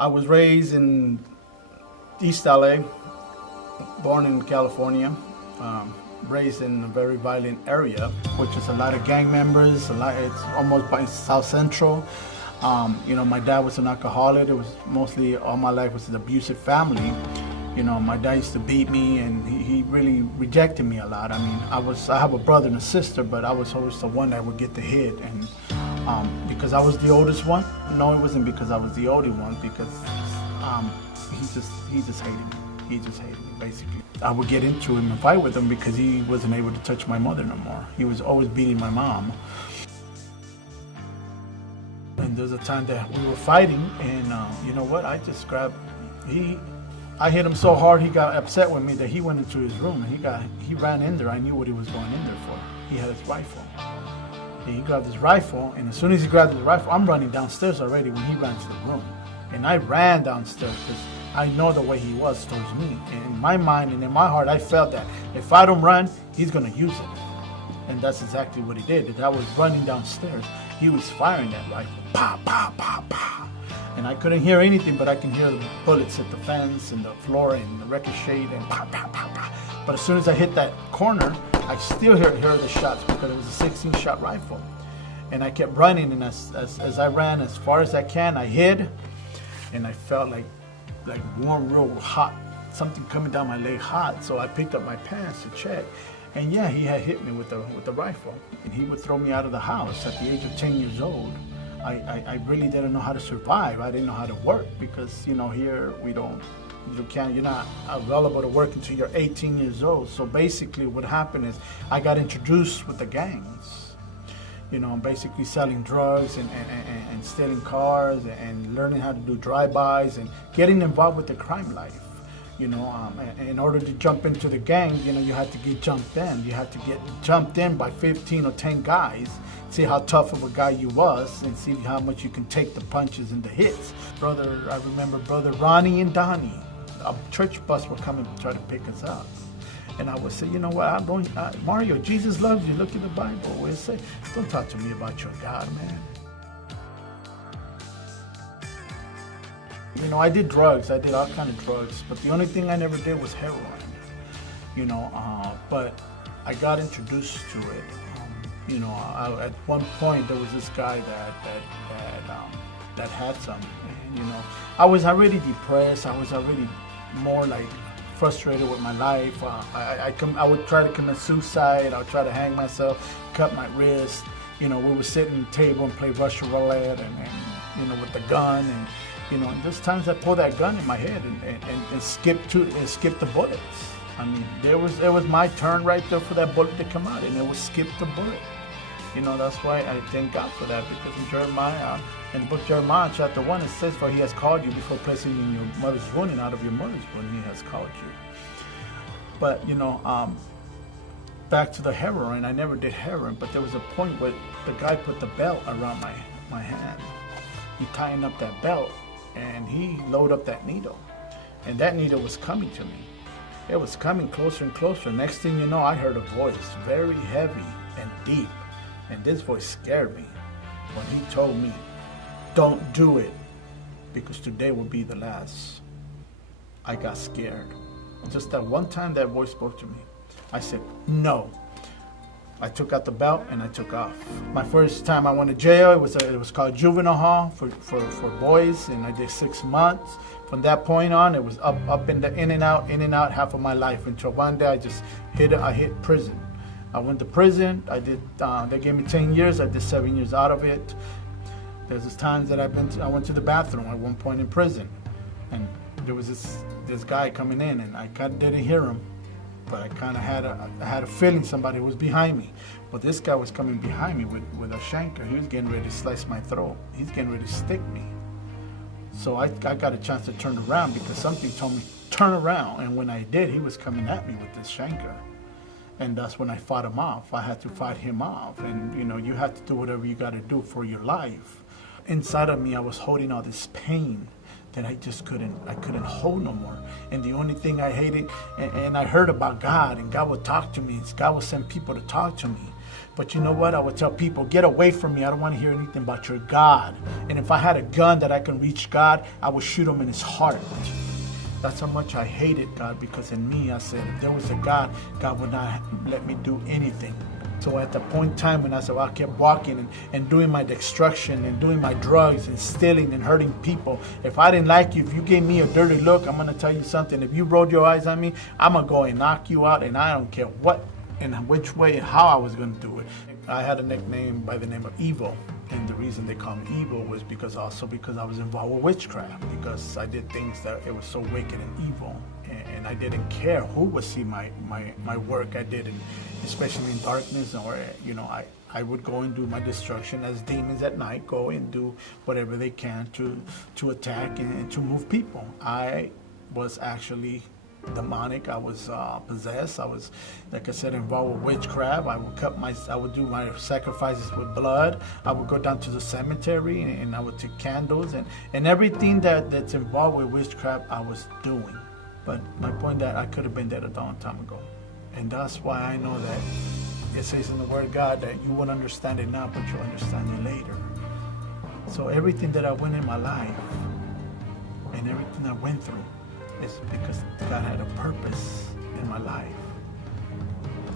I was raised in East LA, born in California, raised in a very violent area, which is a lot of gang members. It's almost by South Central. My dad was an alcoholic. It was mostly all my life was an abusive family. My dad used to beat me, and he really rejected me a lot. I mean, I have a brother and a sister, but I was always the one that would get the hit, and because I was the oldest one. No, it wasn't because I was the only one. Because he just hated me. He just hated me, basically. I would get into him and fight with him because he wasn't able to touch my mother no more. He was always beating my mom. And there's a time that we were fighting, and you know what? I just grabbed. I hit him so hard he got upset with me that he went into his room and he ran in there. I knew what he was going in there for. He had his rifle. And he grabbed his rifle, and as soon as he grabbed his rifle, I'm running downstairs already when he ran to the room. And I ran downstairs because I know the way he was towards me. And in my mind and in my heart, I felt that if I don't run, he's going to use it. And that's exactly what he did. As I was running downstairs, he was firing that rifle. Pa, pa, pa, pa. And I couldn't hear anything, but I can hear the bullets hit the fence and the floor and the ricochet and pa, pa, pa, pa. But as soon as I hit that corner, I still hear the shots because it was a 16-shot rifle. And I kept running, and as I ran as far as I can, I hid, and I felt like warm, real hot, something coming down my leg hot. So I picked up my pants to check, and yeah, he had hit me with the rifle, and he would throw me out of the house at the age of 10 years old. I really didn't know how to survive. I didn't know how to work because here you're not available to work until you're 18 years old. So basically what happened is I got introduced with the gangs. Basically selling drugs and stealing cars and learning how to do drive-bys and getting involved with the crime life. In order to jump into the gang, you had to get jumped in. You had to get jumped in by 15 or 10 guys, see how tough of a guy you was, and see how much you can take the punches and the hits. I remember Brother Ronnie and Donnie, a church bus were coming to try to pick us up. And I would say, you know what, Mario, Jesus loves you. Look at the Bible. We'll say, don't talk to me about your God, man. I did drugs. I did all kind of drugs. But the only thing I never did was heroin. But I got introduced to it. At one point there was this guy that had some. And, I was already depressed. I was already more like frustrated with my life. I would try to commit suicide. I would try to hang myself, cut my wrist. We would sit at the table and play Russian roulette and with the gun and there's times I pulled that gun in my head and skipped the bullets. I mean, it was my turn right there for that bullet to come out, and it was skip the bullet. That's why I thank God for that, because in Jeremiah, in the book Jeremiah chapter 1, it says, "For he has called you before placing you in your mother's womb, and out of your mother's womb he has called you." But back to the heroin. I never did heroin, but there was a point where the guy put the belt around my hand. He tightened up that belt, and he loaded up that needle, and that needle was coming to me. It was coming closer and closer. Next thing you know, I heard a voice, very heavy and deep, and this voice scared me when he told me, "Don't do it, because today will be the last." I got scared. Just that one time that voice spoke to me. I said, "No." I took out the belt and I took off. My first time I went to jail, it was called juvenile hall for boys, and I did 6 months. From that point on, it was up in and out half of my life, until one day I hit prison. I went to prison. They gave me 10 years. I did 7 years out of it. There's times that I went to the bathroom at one point in prison, and there was this guy coming in, and I kind of didn't hear him. But I kind of had a feeling somebody was behind me. But this guy was coming behind me with a shanker. He was getting ready to slice my throat. He's getting ready to stick me. So I got a chance to turn around because something told me, turn around. And when I did, he was coming at me with this shanker. And that's when I fought him off. I had to fight him off. And, you have to do whatever you got to do for your life. Inside of me, I was holding all this pain that I couldn't hold no more. And the only thing I hated, and I heard about God, and God would talk to me, God would send people to talk to me. But you know what? I would tell people, get away from me. I don't want to hear anything about your God. And if I had a gun that I can reach God, I would shoot him in his heart. That's how much I hated God, because in me, I said, if there was a God, God would not let me do anything. So at the point in time when I said, well, I kept walking and doing my destruction and doing my drugs and stealing and hurting people. If I didn't like you, if you gave me a dirty look, I'm going to tell you something. If you rolled your eyes on me, I'm going to go and knock you out, and I don't care what and which way and how I was going to do it. I had a nickname by the name of Evil. And the reason they called me evil was because I was involved with witchcraft, because I did things that it was so wicked and evil, and I didn't care who would see my work I did, especially in darkness, or I would go and do my destruction as demons at night, go and do whatever they can to attack and to move people. I was actually demonic. I was possessed. I was, like I said, involved with witchcraft. I would do my sacrifices with blood. I would go down to the cemetery and I would take candles and everything that's involved with witchcraft I was doing. But my point that I could have been dead a long time ago. And that's why I know that it says in the Word of God that you won't understand it now, but you'll understand it later. So everything that I went in my life and everything I went through, it's because God had a purpose in my life.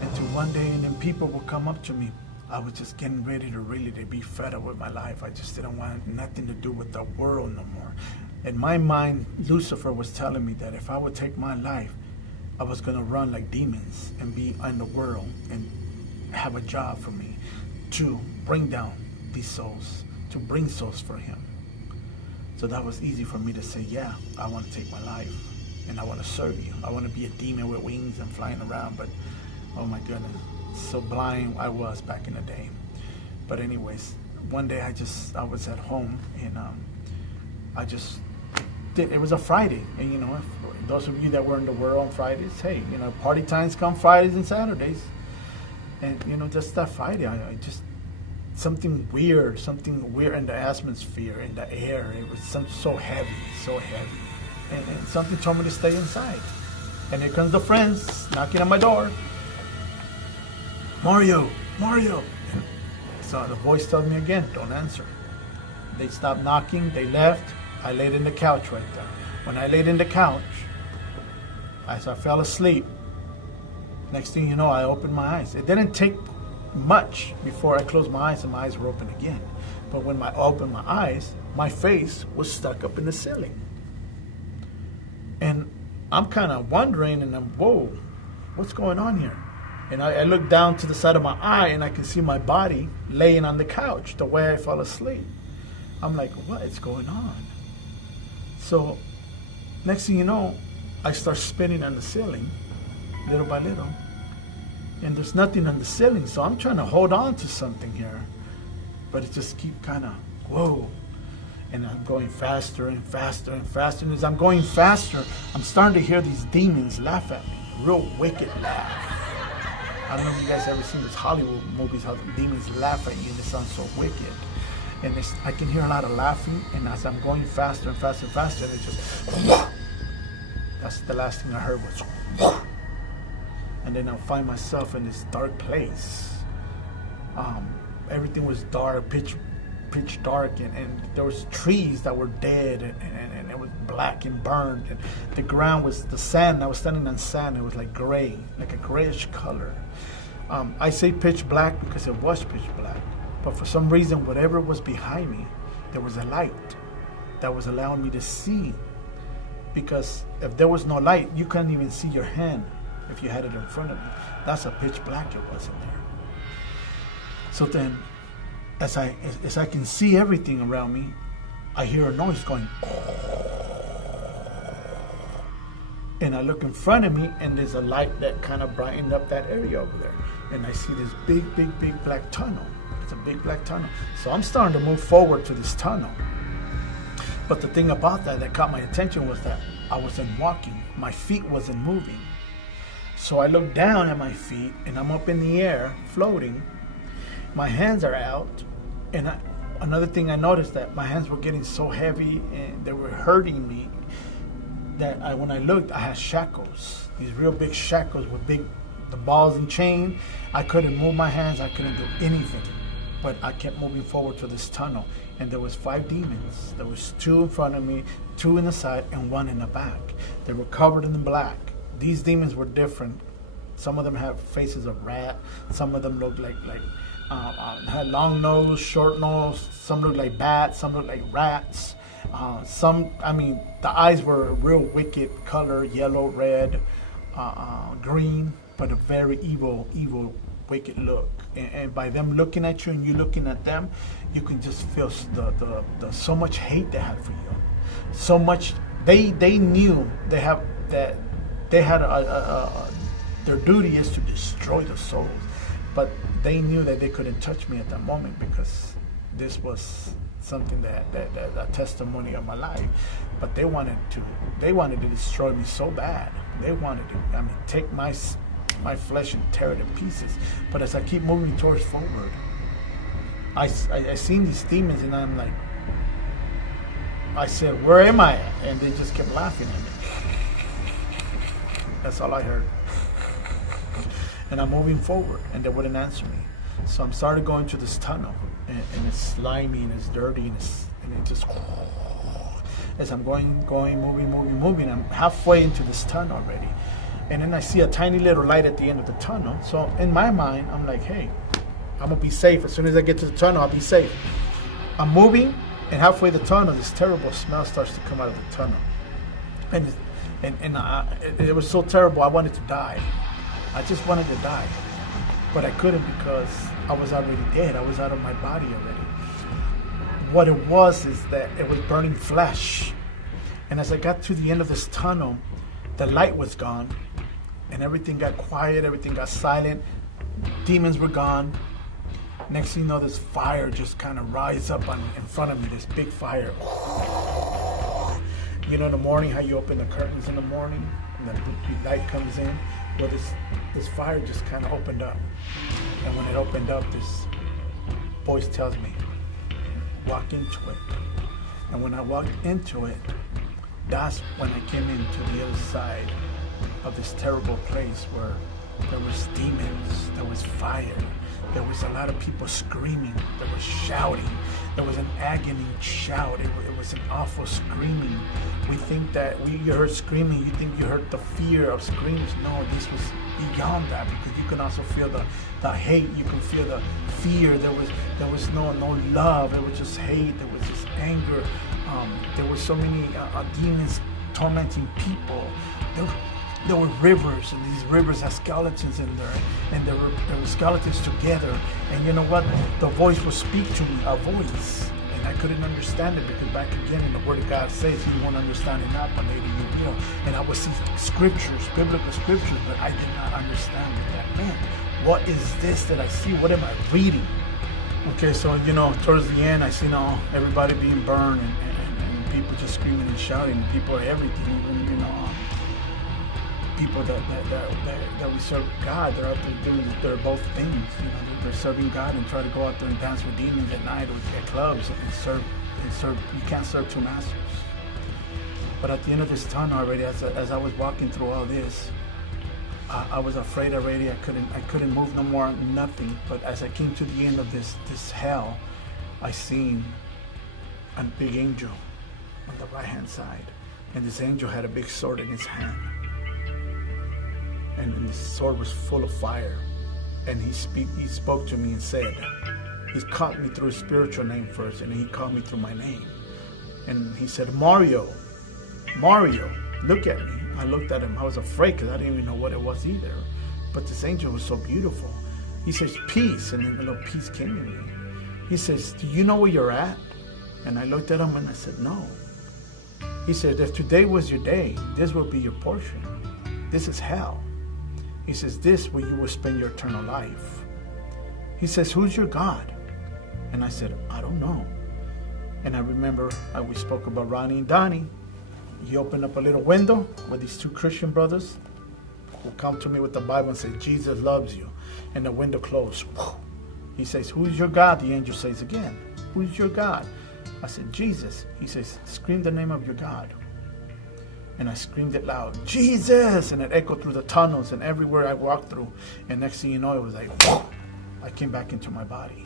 And to one day, and then people will come up to me. I was just getting ready to be fed up with my life. I just didn't want nothing to do with the world no more. In my mind, Lucifer was telling me that if I would take my life, I was going to run like demons and be in the world and have a job for me to bring down these souls, to bring souls for him. So that was easy for me to say, yeah, I want to take my life and I want to serve you. I want to be a demon with wings and flying around. But, oh my goodness, so blind I was back in the day. But anyways, one day I was at home and it was a Friday. And if those of you that were in the world on Fridays, hey, party times come Fridays and Saturdays. And, just that Friday, I just, something weird in the atmosphere, in the air. It was so heavy. And something told me to stay inside. And here comes the friends knocking on my door. Mario. And so the voice tells me again, don't answer. They stopped knocking, they left. I laid in the couch right there. When I laid in the couch, as I fell asleep, next thing you know, I opened my eyes. It didn't take much before I closed my eyes and my eyes were open again. But when I opened my eyes, my face was stuck up in the ceiling. And I'm kind of wondering, and whoa, what's going on here? And I look down to the side of my eye and I can see my body laying on the couch the way I fell asleep. I'm like, what is going on? So next thing you know, I start spinning on the ceiling, little by little. And there's nothing on the ceiling, so I'm trying to hold on to something here. But it just keep kind of, whoa. And I'm going faster and faster and faster. And as I'm going faster, I'm starting to hear these demons laugh at me. Real wicked laugh. I don't know if you guys ever seen these Hollywood movies, how the demons laugh at you and it sounds so wicked. And I can hear a lot of laughing, and as I'm going faster and faster and faster, it just, that's the last thing I heard was, and then I'll find myself in this dark place. Everything was dark, pitch dark, and there was trees that were dead, and it was black and burned, and the ground was the sand. I was standing on sand. It was like gray, like a grayish color. I say pitch black because it was pitch black, but for some reason, whatever was behind me, there was a light that was allowing me to see. Because if there was no light, you couldn't even see your hand if you had it in front of you. That's how pitch black it was in there. So then, as I can see everything around me, I hear a noise going, and I look in front of me, and there's a light that kind of brightened up that area over there. And I see this big black tunnel. It's a big black tunnel. So I'm starting to move forward to this tunnel. But the thing about that caught my attention was that I wasn't walking. My feet wasn't moving. So I look down at my feet, and I'm up in the air, floating. My hands are out, and another thing I noticed that my hands were getting so heavy, and they were hurting me, that when I looked, I had shackles. These real big shackles with big the balls and chain. I couldn't move my hands. I couldn't do anything. But I kept moving forward to this tunnel. And there was 5 demons. There was 2 in front of me, 2 in the side, and 1 in the back. They were covered in black. These demons were different. Some of them have faces of rat. Some of them looked like had long nose, short nose. Some looked like bats. Some looked like rats. The eyes were a real wicked color, yellow, red, green, but a very evil, wicked look. And by them looking at you and you looking at them, you can just feel the so much hate they had for you. So much they knew their duty is to destroy the souls, but they knew that they couldn't touch me at that moment because this was something that a testimony of my life. But they wanted to destroy me so bad. They wanted to take my flesh and tear it in pieces. But as I keep moving towards forward, I seen these demons, and I'm like, I said, where am I at? And they just kept laughing at me. That's all I heard. And I'm moving forward, and they wouldn't answer me. So I'm started going to this tunnel, and it's slimy, and it's dirty, and it just, as I'm going, moving, I'm halfway into this tunnel already. And then I see a tiny little light at the end of the tunnel. So in my mind, I'm like, hey, I'm going to be safe. As soon as I get to the tunnel, I'll be safe. I'm moving, and halfway the tunnel, this terrible smell starts to come out of the tunnel. And it was so terrible, I wanted to die. I just wanted to die. But I couldn't because I was already dead. I was out of my body already. What it was is that it was burning flesh. And as I got to the end of this tunnel, the light was gone. And everything got quiet, everything got silent. Demons were gone. Next thing you know, this fire just kind of rise up in front of me, this big fire. You know, in the morning, how you open the curtains in the morning and the light comes in? Well, this fire just kind of opened up. And when it opened up, this voice tells me, walk into it. And when I walked into it, that's when I came into the other side of this terrible place where there was demons, there was fire, there was a lot of people screaming, there was shouting, there was an agony shout, it was an awful screaming. We think that you heard screaming, you think you heard the fear of screams. No, this was beyond that, because you can also feel the hate, you can feel the fear. There was no love, it was just hate, there was just anger. There were so many demons tormenting people. There were rivers, and these rivers had skeletons in there, and there were skeletons together. And you know what? The voice would speak to me, a voice, and I couldn't understand it, because back again in the Word of God says, you won't understand it now, but later you will. And I would see scriptures, biblical scriptures, but I did not understand what that meant. What is this that I see? What am I reading? Okay, so towards the end, I see everybody being burned, and people just screaming and shouting. People are everything, even people that we serve God. They're out there doing both things. They're serving God and try to go out there and dance with demons at night or at clubs and serve. You can't serve two masters. But at the end of this tunnel already, as I was walking through all this, I was afraid already. I couldn't move no more, nothing. But as I came to the end of this hell, I seen a big angel on the right hand side, and this angel had a big sword in his hand, and the sword was full of fire. And he spoke to me and said, he called me through his spiritual name first, and then he called me through my name, and he said, Mario, look at me. I looked at him. I was afraid because I didn't even know what it was either. But this angel was so beautiful. He says, peace. And then a little peace came to me. He says, do you know where you're at? And I looked at him and I said, no. He said, if today was your day, this will be your portion. This is hell. He says, this where you will spend your eternal life. He says, who's your God? And I said, I don't know. And I remember we spoke about Ronnie and Donnie. He opened up a little window with these two Christian brothers who come to me with the Bible and say, Jesus loves you. And the window closed. He says, who's your God? The angel says again, who's your God? I said, Jesus. He says, scream the name of your God. And I screamed it loud, Jesus! And it echoed through the tunnels and everywhere I walked through. And next thing you know, it was like, whoa! I came back into my body.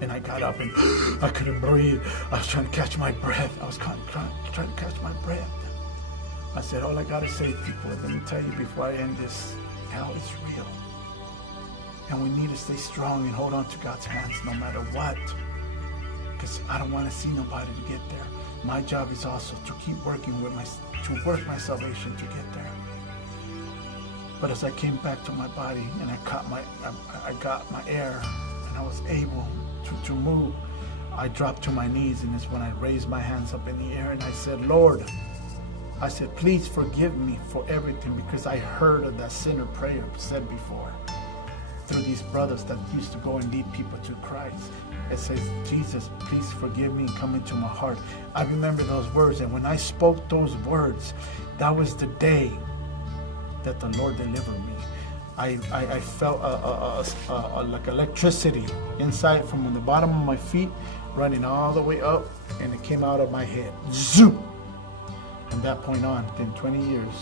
And I got up and I couldn't breathe. I was trying to catch my breath. I was trying to catch my breath. I said, all I got to say, people, let me tell you before I end this, hell is real. And we need to stay strong and hold on to God's hands no matter what. Because I don't want to see nobody to get there. My job is also to keep working with to work my salvation to get there. But as I came back to my body and I got my air and I was able to move, I dropped to my knees, and it's when I raised my hands up in the air and I said, Lord, I said, please forgive me for everything, because I heard of that sinner prayer said before through these brothers that used to go and lead people to Christ. It says, Jesus, please forgive me and come into my heart. I remember those words, and when I spoke those words, that was the day that the Lord delivered me. I felt like electricity inside from the bottom of my feet running all the way up, and it came out of my head. Zoom! From that point on, within 20 years,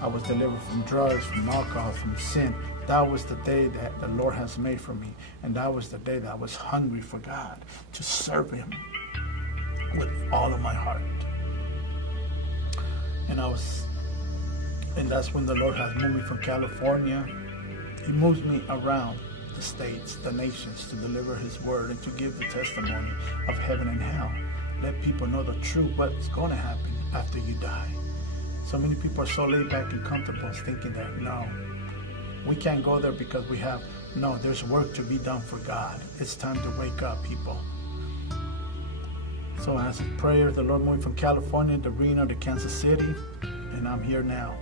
I was delivered from drugs, from alcohol, from sin. That was the day that the Lord has made for me. And that was the day that I was hungry for God, to serve Him with all of my heart. And that's when the Lord has moved me from California. He moves me around the states, the nations, to deliver His word and to give the testimony of heaven and hell. Let people know the truth, what's going to happen after you die. So many people are so laid back and comfortable thinking that, no, we can't go there because there's work to be done for God. It's time to wake up, people. So as a prayer, the Lord moved from California to Reno to Kansas City, and I'm here now.